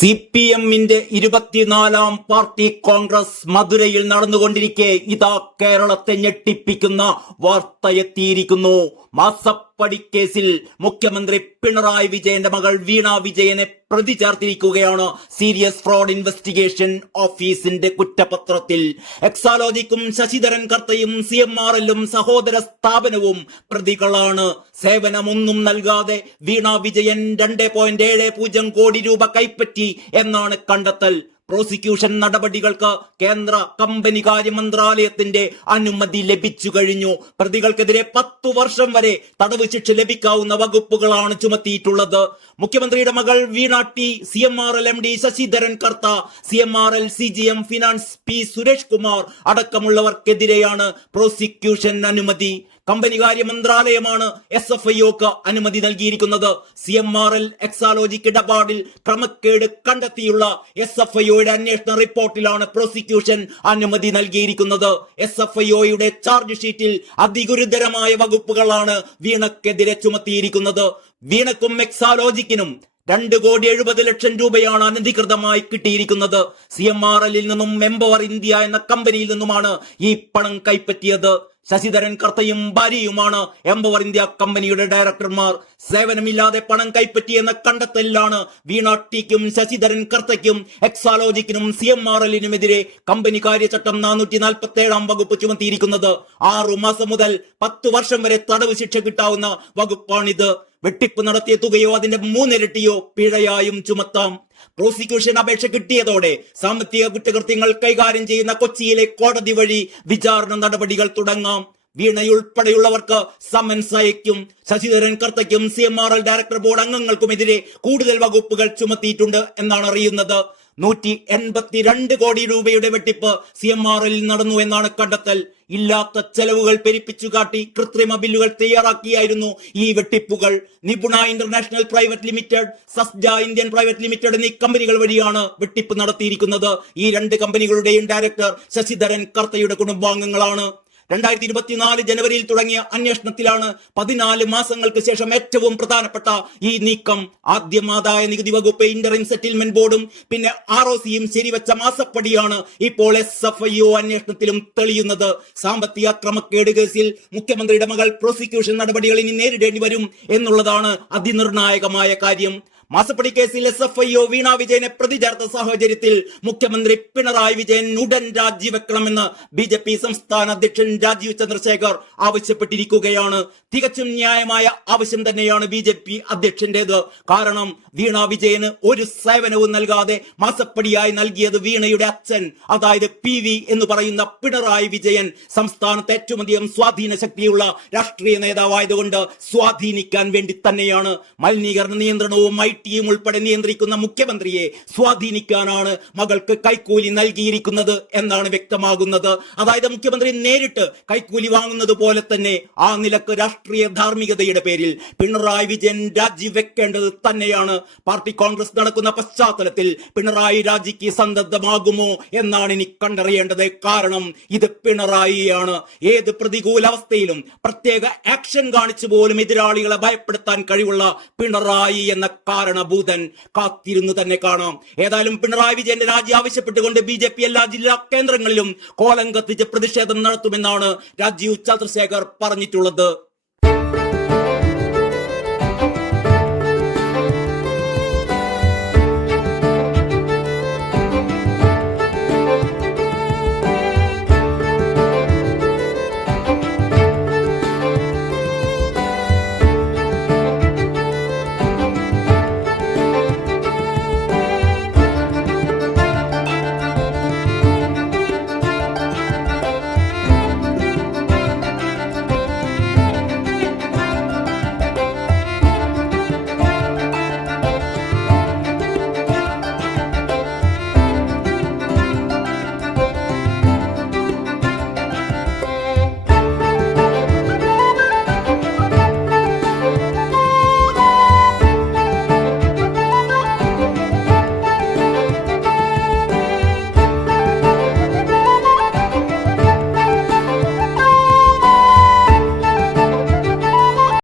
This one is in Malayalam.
CPM-ന്റെ 24-ാം പാർട്ടി കോൺഗ്രസ് മധുരയിൽ നടന്നുകൊണ്ടിരിക്കെ ഇതാ കേരളത്തെ ഞെട്ടിപ്പിക്കുന്ന വാർത്തയെത്തിയിരിക്കുന്നു. മാസപ്പടിക്കേസിൽ മുഖ്യമന്ത്രി പിണറായി വിജയന്റെ മകൾ വീണ വിജയനെ പ്രതി ചേർത്തിരിക്കുകയാണ് സീരിയസ് ഫ്രോഡ് ഇൻവെസ്റ്റിഗേഷൻ ഓഫീസിന്റെ കുറ്റപത്രത്തിൽ. എക്സാലോജിക്കും ശശിധരൻ കർത്തയും CMRL-ഉം സഹോദര സ്ഥാപനവും പ്രതികളാണ്. സേവനമൊന്നും നൽകാതെ വീണ വിജയൻ 2.70 കോടി രൂപ കൈപ്പറ്റി എന്നാണ് കണ്ടെത്തൽ. പ്രോസിക്യൂഷൻ നടപടികൾക്ക് കേന്ദ്ര കമ്പനി കാര്യ മന്ത്രാലയത്തിന്റെ അനുമതി ലഭിച്ചു കഴിഞ്ഞു. പ്രതികൾക്കെതിരെ 10 വർഷം വരെ തടവ് ശിക്ഷ ലഭിക്കാവുന്ന വകുപ്പുകളാണ് ചുമത്തിയിട്ടുള്ളത്. മുഖ്യമന്ത്രിയുടെ മകൾ Veena T, CMRL MD Sasidharan Kartha, CMRL CGM finance P Suresh Kumar അടക്കമുള്ളവർക്കെതിരെയാണ് പ്രോസിക്യൂഷൻ അനുമതി. കമ്പനി കാര്യ മന്ത്രാലയമാണ് SFIOക്ക് അനുമതി നൽകിയിരിക്കുന്നത്. CMRL എക്സാലോജിക് ഇടപാടിൽ ക്രമക്കേട് കണ്ടെത്തിയുള്ള SFIOയുടെ അന്വേഷണ റിപ്പോർട്ടിലാണ് പ്രോസിക്യൂഷൻ അനുമതി നൽകിയിരിക്കുന്നത്. SFIOയുടെ ചാർജ് ഷീറ്റിൽ അതിഗുരുതരമായ വകുപ്പുകളാണ് വീണക്കെതിരെ ചുമത്തിയിരിക്കുന്നത്. വീണക്കും എക്സാലോജിക്കിനും 2,70,00,000 രൂപയാണ് അനധികൃതമായി കിട്ടിയിരിക്കുന്നത്. CMRL-ൽ നിന്നും എംപവർ ഇന്ത്യ എന്ന കമ്പനിയിൽ നിന്നുമാണ് ഈ പണം കൈപ്പറ്റിയത്. ശശിധരൻ കർത്തയും ഭാര്യയുമാണ് എംപവർ ഇന്ത്യ കമ്പനിയുടെ ഡയറക്ടർമാർ. സേവനമില്ലാതെ പണം കൈപ്പറ്റിയെന്ന കണ്ടെത്തലിലാണ് വീണ ടിക്കും ശശിധരൻ കർത്തയ്ക്കും എക്സാലോജിക്കിനും CMRL-നുമെതിരെ കമ്പനി കാര്യചട്ടം 447 വകുപ്പ് ചുമത്തിയിരിക്കുന്നത്. 6 മാസം മുതൽ 10 വർഷം വരെ തടവ് ശിക്ഷ കിട്ടാവുന്ന വകുപ്പാണിത്. വെട്ടിപ്പ് നടത്തിയ തുകയോ അതിന്റെ 3 ഇരട്ടിയോ പിഴയായും ചുമത്താം. പ്രോസിക്യൂഷൻ അപേക്ഷ കിട്ടിയതോടെ സാമ്പത്തിക കുറ്റകൃത്യങ്ങൾ കൈകാര്യം ചെയ്യുന്ന കൊച്ചിയിലെ കോടതി വഴി വിചാരണ നടപടികൾ തുടങ്ങാം. വീണയുൾപ്പെടെയുള്ളവർക്ക് സമൻസ് അയക്കും. ശശിധരൻ കർത്തയ്ക്കും CMRL ഡയറക്ടർ ബോർഡ് അംഗങ്ങൾക്കുമെതിരെ കൂടുതൽ വകുപ്പുകൾ ചുമത്തിയിട്ടുണ്ട് എന്നാണ് അറിയുന്നത്. 182 കോടി രൂപയുടെ വെട്ടിപ്പ് CMRL-ൽ നടന്നു എന്നാണ് കണ്ടെത്തൽ. ഇല്ലാത്ത ചെലവുകൾ പെരുപ്പിച്ചു കാട്ടി കൃത്രിമ ബില്ലുകൾ തയ്യാറാക്കിയായിരുന്നു ഈ വെട്ടിപ്പുകൾ. നിപുണ ഇന്റർനാഷണൽ പ്രൈവറ്റ് ലിമിറ്റഡ്, സസ്ജ ഇന്ത്യൻ പ്രൈവറ്റ് ലിമിറ്റഡ് എന്നീ കമ്പനികൾ വഴിയാണ് വെട്ടിപ്പ് നടത്തിയിരിക്കുന്നത്. ഈ 2 കമ്പനികളുടെയും ഡയറക്ടർ ശശിധരൻ കർത്തയുടെ കുടുംബാംഗങ്ങളാണ്. 2024 ജനുവരിയിൽ തുടങ്ങിയ അന്വേഷണത്തിലാണ് 14 മാസങ്ങൾക്ക് ശേഷം ഏറ്റവും പ്രധാനപ്പെട്ട ഈ നീക്കം. ആദ്യം ആദായ നികുതി വകുപ്പ്, ഇന്ററിം സെറ്റിൽമെന്റ് ബോർഡും പിന്നെ ROC-യും ശരിവെച്ച മാസപ്പടിയാണ് ഇപ്പോൾ SFIO അന്വേഷണത്തിലും തെളിയുന്നത്. സാമ്പത്തിക ക്രമക്കേട് കേസിൽ മുഖ്യമന്ത്രിയുടെ മകൾ പ്രോസിക്യൂഷൻ നടപടികൾ ഇനി നേരിടേണ്ടി വരും എന്നുള്ളതാണ് അതിനിർണായകമായ കാര്യം. മാസപ്പടി കേസിൽ SFIO വീണ വിജയനെ പ്രതി ചേർത്ത സാഹചര്യത്തിൽ മുഖ്യമന്ത്രി പിണറായി വിജയൻ ഉടൻ രാജിവെക്കണമെന്ന് BJP സംസ്ഥാന അധ്യക്ഷൻ രാജീവ് ചന്ദ്രശേഖർ ആവശ്യപ്പെട്ടിരിക്കുകയാണ്. തികച്ചും ന്യായമായ ആവശ്യം തന്നെയാണ് BJP അധ്യക്ഷന്റേത്. കാരണം വീണ വിജയന് ഒരു സേവനവും നൽകാതെ മാസപ്പടിയായി നൽകിയത് വീണയുടെ അച്ഛൻ, അതായത് PV എന്ന് പറയുന്ന പിണറായി വിജയൻ സംസ്ഥാനത്ത് ഏറ്റവും അധികം സ്വാധീന ശക്തിയുള്ള രാഷ്ട്രീയ നേതാവായതുകൊണ്ട് സ്വാധീനിക്കാൻ വേണ്ടി തന്നെയാണ്. മലിനീകരണ നിയന്ത്രണവും യും ഉൾപ്പെടെ നിയന്ത്രിക്കുന്ന മുഖ്യമന്ത്രിയെ സ്വാധീനിക്കാനാണ് മകൾക്ക് കൈക്കൂലി നൽകിയിരിക്കുന്നത് എന്നാണ് വ്യക്തമാകുന്നത്. അതായത് മുഖ്യമന്ത്രി നേരിട്ട് കൈക്കൂലി വാങ്ങുന്നത് പോലെ തന്നെ ആ നിലക്ക് രാഷ്ട്രീയ ധാർമ്മികതയുടെ പേരിൽ പിണറായി വിജയൻ രാജിവെക്കേണ്ടത് തന്നെയാണ്. പാർട്ടി കോൺഗ്രസ് നടക്കുന്ന പശ്ചാത്തലത്തിൽ പിണറായി രാജിക്ക് സന്നദ്ധമാകുമോ എന്നാണ് ഇനി കണ്ടറിയേണ്ടത്. കാരണം ഇത് പിണറായിയാണ്. ഏത് പ്രതികൂല അവസ്ഥയിലും പ്രത്യേക ആക്ഷൻ കാണിച്ചു പോലും എതിരാളികളെ ഭയപ്പെടുത്താൻ കഴിവുള്ള പിണറായി എന്ന കാരണഭൂതൻ കാത്തിരുന്ന് തന്നെ കാണാം. ഏതായാലും പിണറായി വിജയന്റെ രാജി ആവശ്യപ്പെട്ടുകൊണ്ട് BJP എല്ലാ ജില്ലാ കേന്ദ്രങ്ങളിലും കോലം കത്തിച്ച് പ്രതിഷേധം നടത്തുമെന്നാണ് രാജീവ് ചന്ദ്രശേഖർ പറഞ്ഞിട്ടുള്ളത്.